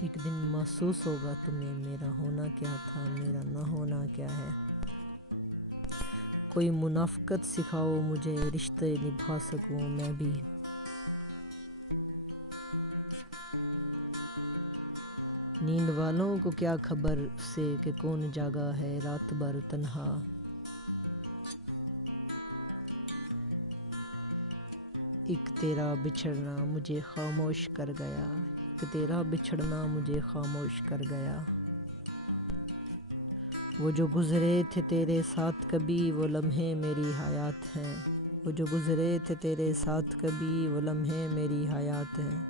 ایک دن محسوس ہوگا تمہیں میرا ہونا کیا تھا، میرا نہ ہونا کیا ہے۔ کوئی منافقت سکھاؤ مجھے، رشتے نبھا سکوں میں بھی۔ نیند والوں کو کیا خبر سے کہ کون جاگا ہے رات بھر تنہا۔ ایک تیرا بچھڑنا مجھے خاموش کر گیا، ایک تیرا بچھڑنا مجھے خاموش کر گیا۔ وہ جو گزرے تھے تیرے ساتھ کبھی وہ لمحے میری حیات ہیں، وہ جو گزرے تھے تیرے ساتھ کبھی وہ لمحے میری حیات ہیں۔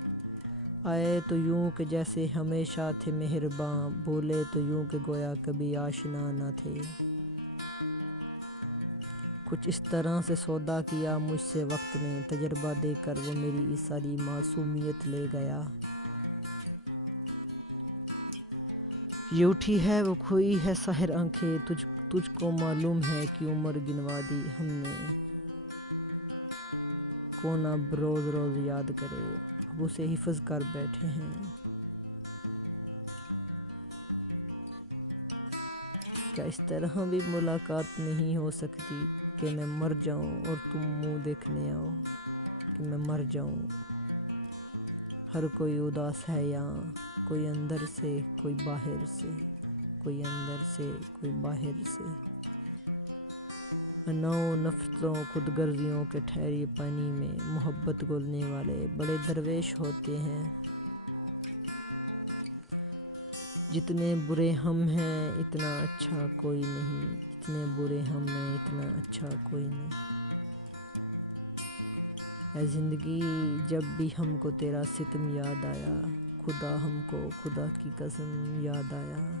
آئے تو یوں کہ جیسے ہمیشہ تھے مہرباں، بولے تو یوں کہ گویا کبھی آشنا نہ تھے۔ کچھ اس طرح سے سودا کیا مجھ سے وقت نے، تجربہ دے کر وہ میری ساری معصومیت لے گیا۔ یہ اٹھی ہے وہ کھوئی ہے سحر آنکھیں، تجھ کو معلوم ہے کہ عمر گنوا دی ہم نے۔ کون اب روز روز یاد کرے، اب اسے حفظ کر بیٹھے ہیں۔ کیا اس طرح بھی ملاقات نہیں ہو سکتی کہ میں مر جاؤں اور تم منہ دیکھنے آؤ، کہ میں مر جاؤں۔ ہر کوئی اداس ہے یہاں، کوئی اندر سے کوئی باہر سے، کوئی اندر سے کوئی باہر سے۔ اناؤں نفرتوں خود غرضیوں کے ٹھہری پانی میں محبت گھولنے والے بڑے درویش ہوتے ہیں۔ جتنے برے ہم ہیں اتنا اچھا کوئی نہیں، جتنے برے ہم ہیں اتنا اچھا کوئی نہیں۔ اے زندگی جب بھی ہم کو تیرا ستم یاد آیا، خدا ہم کو خدا کی قسم یاد آیا۔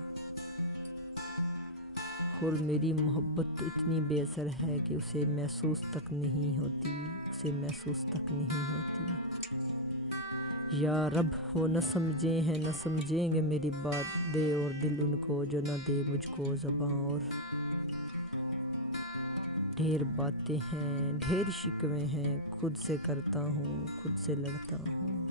اور میری محبت تو اتنی بے اثر ہے کہ اسے محسوس تک نہیں ہوتی، اسے محسوس تک نہیں ہوتی۔ یا رب وہ نہ سمجھے ہیں نہ سمجھیں گے میری بات، دے اور دل ان کو جو نہ دے مجھ کو زباں اور۔ ڈھیر باتیں ہیں ڈھیر شکوے ہیں، خود سے کرتا ہوں خود سے لڑتا ہوں۔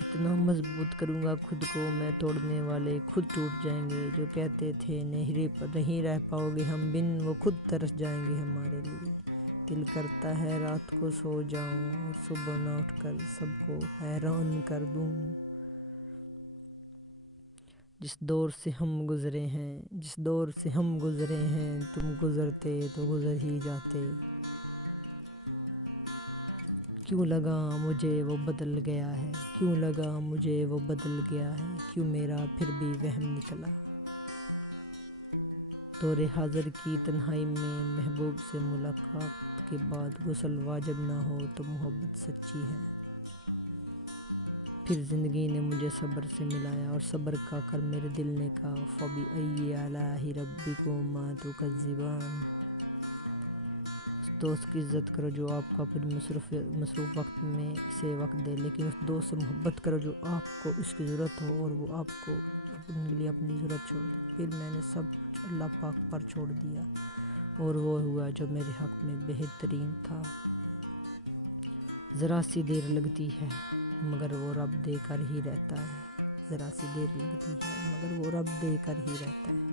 اتنا مضبوط کروں گا خود کو میں توڑنے والے خود ٹوٹ جائیں گے، جو کہتے تھے نہیں رہ پاؤ گے ہم بن، وہ خود ترس جائیں گے ہمارے لیے۔ دل کرتا ہے رات کو سو جاؤں اور صبح نہ اٹھ کر سب کو حیران کر دوں۔ جس دور سے ہم گزرے ہیں، جس دور سے ہم گزرے ہیں، تم گزرتے تو گزر ہی جاتے۔ کیوں لگا مجھے وہ بدل گیا ہے، کیوں لگا مجھے وہ بدل گیا ہے، کیوں میرا پھر بھی وہم نکلا۔ دور حاضر کی تنہائی میں محبوب سے ملاقات کے بعد غسل واجب نہ ہو تو محبت سچی ہے۔ پھر زندگی نے مجھے صبر سے ملایا اور صبر کھا کر میرے دل نے کہا فَبِأَيِّ آلَاءِ رَبِّكُمَا تُكَذِّبَانِ۔ اس دوست کی عزت کرو جو آپ کو اپنے مصروف وقت میں اسے وقت دے، لیکن اس دوست سے محبت کرو جو آپ کو اس کی ضرورت ہو اور وہ آپ کو اپنے لیے اپنی ضرورت چھوڑ دے۔ پھر میں نے سب کچھ اللہ پاک پر چھوڑ دیا اور وہ ہوا جو میرے حق میں بہترین تھا۔ ذرا سی دیر لگتی ہے مگر وہ رب دے کر ہی رہتا ہے، ذرا سی دیر لگتی ہے مگر وہ رب دے کر ہی رہتا ہے۔